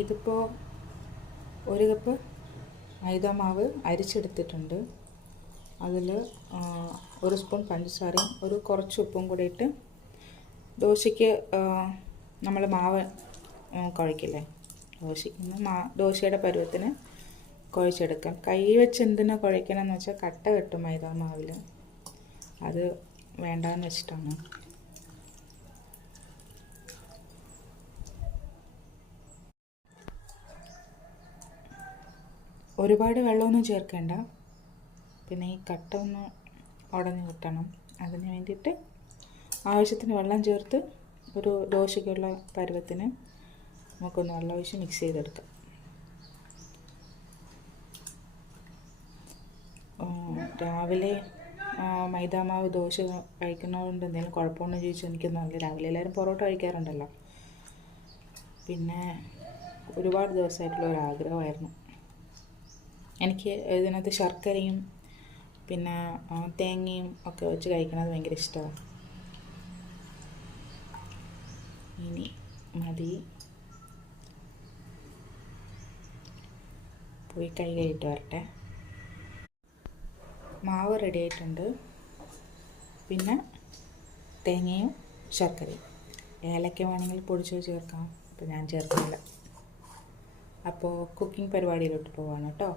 ഇതിപ്പോൾ 1 കപ്പ് മൈദ മാവ് അരിച്ചെടുത്തിട്ടുണ്ട്. അതിൽ 1 സ്പൂൺ പഞ്ചസാരയും കുറച്ച് ഉപ്പും കൂടി ഇട്ട് ദോശയ്ക്ക് നമ്മൾ മാവ് കുഴക്കില്ലേ, ദോശയുടെ പരുവത്തിന് കുഴച്ചെടുക്കാം. കൈ വെച്ച് എന്തിനാ കുഴക്കണമെന്ന് വെച്ചാൽ കട്ട കെട്ടും മൈദ മാവിൽ, അത് വേണ്ടാന്ന് വെച്ചിട്ടാണ്. ഒരുപാട് വെള്ളമൊന്നും ചേർക്കേണ്ട, പിന്നെ ഈ കട്ട ഒന്ന് ഉടഞ്ഞ് കിട്ടണം. അതിന് വേണ്ടിയിട്ട് ആവശ്യത്തിന് വെള്ളം ചേർത്ത് ഒരു ദോശയ്ക്കുള്ള പരുവത്തിന് നമുക്കൊന്ന് വെള്ളം ഒഴിച്ച് മിക്സ് ചെയ്തെടുക്കാം. രാവിലെ മൈദാമാവ് ദോശ കഴിക്കുന്നതുകൊണ്ട് എന്തെങ്കിലും കുഴപ്പമുണ്ടോ ചോദിച്ചാൽ എനിക്കൊന്നുമില്ല. രാവിലെ എല്ലാവരും പൊറോട്ട കഴിക്കാറുണ്ടല്ലോ. പിന്നെ ഒരുപാട് ദിവസമായിട്ടുള്ള ഒരാഗ്രഹമായിരുന്നു. എനിക്ക് ഇതിനകത്ത് ശർക്കരയും പിന്നെ തേങ്ങയും ഒക്കെ വെച്ച് കഴിക്കുന്നത് ഭയങ്കര ഇഷ്ടമാണ്. ഇനി മതി, പോയി കൈ കഴുകിയിട്ട് വരട്ടെ. മാവ് റെഡി ആയിട്ടുണ്ട്. പിന്നെ തേങ്ങയും ശർക്കരയും, ഏലക്ക വേണമെങ്കിൽ പൊടിച്ച് ചേർക്കാം, അപ്പോൾ ഞാൻ ചേർക്കില്ല. അപ്പോൾ കുക്കിംഗ് പരിപാടിയിലോട്ട് പോവാണ് കേട്ടോ.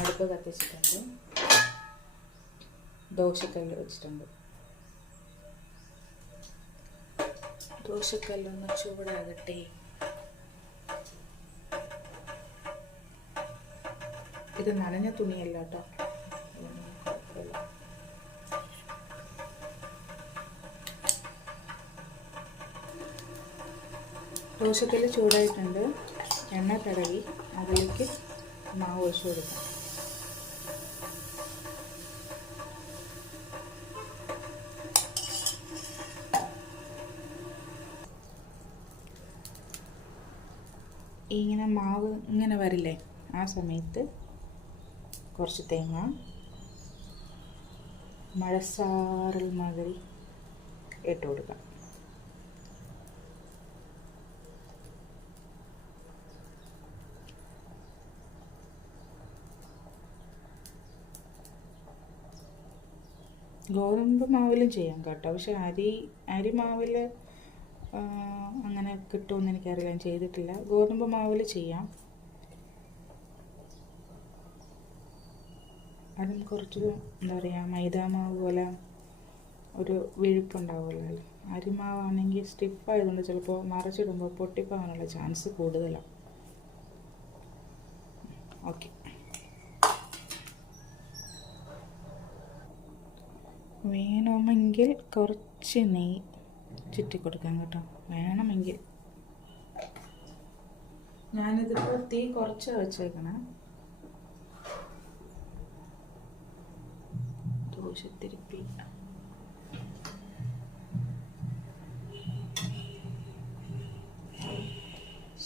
അടുപ്പ് കത്തിച്ചിട്ടുണ്ട്, ദോശക്കല്ല് വെച്ചിട്ടുണ്ട്. ദോശക്കല്ലൊന്ന് ചൂടാകട്ടെ. ഇത് നനഞ്ഞ തുണിയല്ല കേട്ടോ. ദോശക്കല്ല് ചൂടായിട്ടുണ്ട്. എണ്ണ തടവി അതിലേക്ക് മാവ് ഒഴിച്ചു കൊടുക്കാം. ഇങ്ങനെ മാവ് ഇങ്ങനെ വരില്ലേ, ആ സമയത്ത് കുറച്ച് തേങ്ങ മഴസാറൽ മാതിരി ഇട്ട് കൊടുക്കാം. ഗോതമ്പ് മാവിലും ചെയ്യാം കേട്ടോ, പക്ഷെ അരിമാവിൽ അങ്ങനെ കിട്ടുമെന്ന് എനിക്കറിയാം, ഞാൻ ചെയ്തിട്ടില്ല. ഗോതമ്പ് മാവിൽ ചെയ്യാം. അതും കുറച്ച് എന്താ പറയുക, മൈദാമാവ് പോലെ ഒരു വിഴുപ്പുണ്ടാവുമല്ലോ. അരിമാവാണെങ്കിൽ സ്റ്റിഫായതുകൊണ്ട് ചിലപ്പോൾ മറിച്ചിടുമ്പോൾ പൊട്ടിപ്പോകാനുള്ള ചാൻസ് കൂടുതലാണ്. ഓക്കെ, വേണമെങ്കിൽ കുറച്ച് നെയ്യ് ചുറ്റി കൊടുക്കാം കേട്ടോ, വേണമെങ്കിൽ. ഞാനിതിപ്പോൾ തീ കുറച്ച് വെച്ചേക്കണം. ദോശ തിരുപ്പി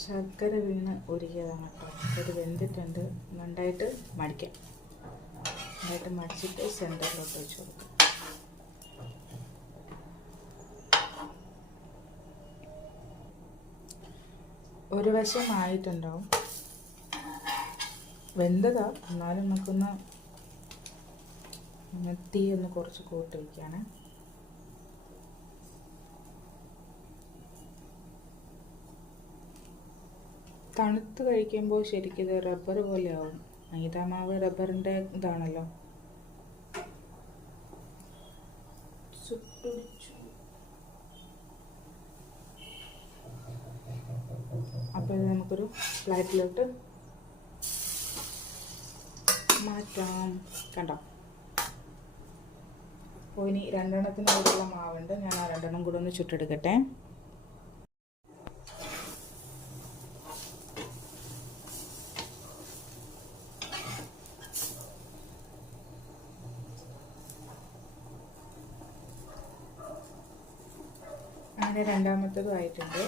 ശർക്കര വീണ് ഒരുക്കിയതാണ് കേട്ടോ. ഇത് വെന്തിട്ടുണ്ട്. നന്നായിട്ട് മടിക്കാം. നന്നായിട്ട് മടിച്ചിട്ട് സെൻറ്ററിലോട്ട് വെച്ച് കൊടുക്കാം. ഒരു വശം ആയിട്ടുണ്ടാവും, വെന്തതാ. എന്നാലും നമുക്കൊന്ന് തീ ഒന്ന് കുറച്ച് കൂട്ടി വയ്ക്കാണ്. തണുത്ത് കഴിക്കുമ്പോൾ ശരിക്കും ഇത് റബ്ബർ പോലെ ആവും. മൈദാമാവ് റബ്ബറിൻ്റെ ഇതാണല്ലോ. ചുട്ടുപിടിച്ചു. അപ്പോൾ ഇത് നമുക്കൊരു പ്ലേറ്റിലോട്ട് മാറ്റാം. കണ്ടോ, അപ്പോൾ ഇനി 2 എണ്ണത്തിന് കൂടെയുള്ള മാവുണ്ട്. ഞാൻ ആ 2 എണ്ണം കൂടെ ഒന്ന് ചുട്ടെടുക്കട്ടെ. അങ്ങനെ രണ്ടാമത്തതും ആയിട്ടുണ്ട്.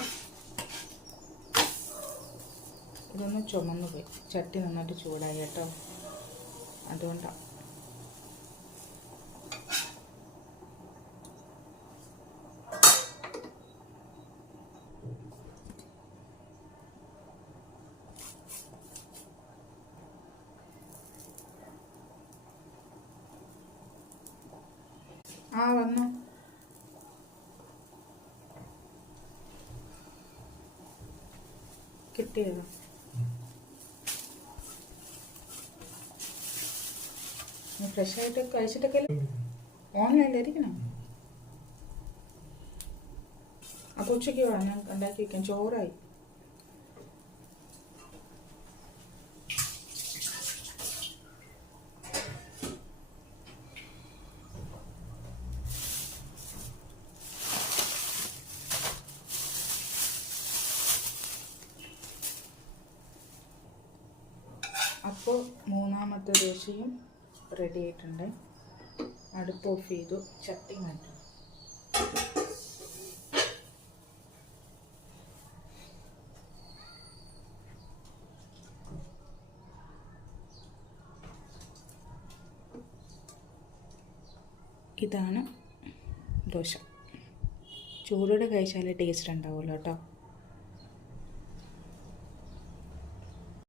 ഇതൊന്ന് ചുമന്ന് പോയി, ചട്ടി നന്നായിട്ട് ചൂടായി കേട്ടോ, അതുകൊണ്ടാണ്. ആ വന്നു. കിട്ടിയോ? ഫ്രഷായിട്ട് കഴിച്ചിട്ടൊക്കെ ഓൺലൈനിലിരിക്കണം. അപ്പോൾ ഉച്ചയ്ക്ക് വേണം, ഞാൻ ഉണ്ടാക്കി വയ്ക്കാം. ചോറായി. അപ്പോൾ മൂന്നാമത്തെ ദോശയും റെഡി ആയിട്ടുണ്ട്. അടുപ്പ് ഓഫ് ചെയ്തു, ചട്ടി മാറ്റും. ഇതാണ് ദോശ. ചൂടോടെ കഴിച്ചാലേ ടേസ്റ്റ് ഉണ്ടാവുമല്ലോ കേട്ടോ.